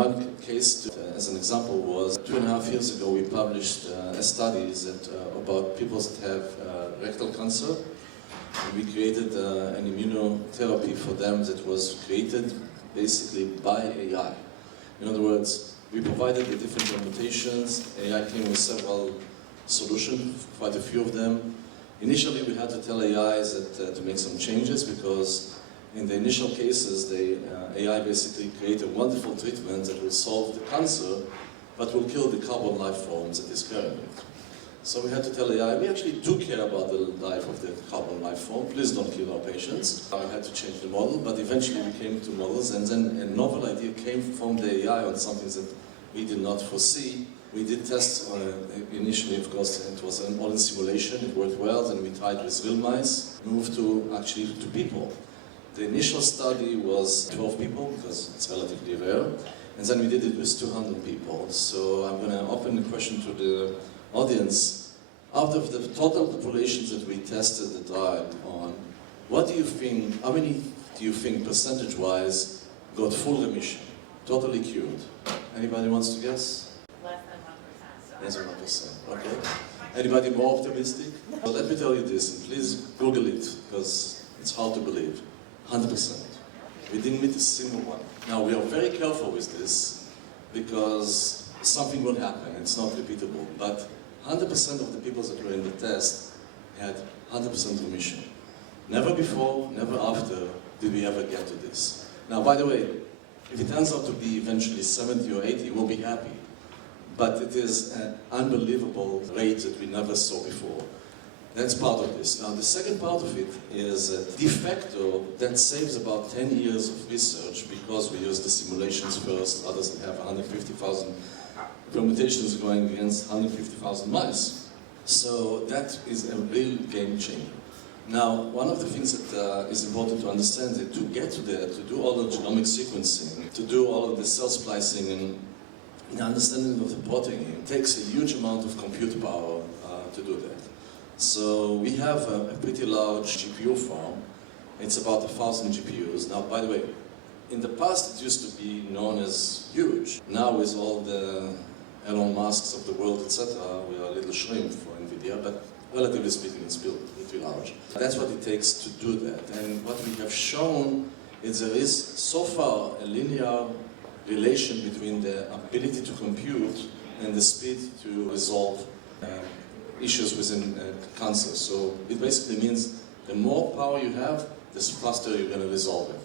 one case, as an example, was 2.5 years ago we published a study about people that have rectal cancer. And we created an immunotherapy for them that was created basically by AI. In other words, we provided the different permutations. AI came with several solutions, quite a few of them. Initially, we had to tell AIs to make some changes because in the initial cases, AI basically created a wonderful treatment that will solve the cancer, but will kill the carbon life forms that is carrying it. So we had to tell AI, we actually do care about the life of the carbon life form. Please don't kill our patients. I had to change the model, but eventually we came to models, and then a novel idea came from the AI on something that we did not foresee. We did tests initially, of course, it was all in simulation, it worked well, then we tried with real mice, moved to actually to people. The initial study was 12 people, because it's relatively rare, and then we did it with 200 people. So I'm going to open the question to the audience. Out of the total populations that we tested the drug on, what do you think, how many do you think percentage-wise got full remission, totally cured? Anybody wants to guess? Less than 1%, okay. Anybody more optimistic? Well, let me tell you this, and please Google it, because it's hard to believe. 100%. We didn't meet a single one. Now, we are very careful with this, because something will happen, it's not repeatable. But 100% of the people that were in the test had 100% remission. Never before, never after did we ever get to this. Now, by the way, if it turns out to be eventually 70 or 80, we'll be happy. But it is an unbelievable rate that we never saw before. That's part of this. Now, the second part of it is de facto that saves about 10 years of research because we use the simulations first, rather than have 150,000 permutations going against 150,000 mice. So that is a real game changer. Now, one of the things that is important to understand is that to get to that, to do all the genomic sequencing, to do all of the cell splicing and the understanding of the protein, it takes a huge amount of compute power to do that. So we have a pretty large GPU farm. It's about 1,000 GPUs. Now, by the way, in the past it used to be known as huge. Now with all the Elon Musks of the world, etc., we are a little shrimp for NVIDIA, but relatively speaking, it's still pretty large. That's what it takes to do that. And what we have shown is there is so far a linear relation between the ability to compute and the speed to resolve issues within cancer. So it basically means the more power you have, the faster you're going to resolve it.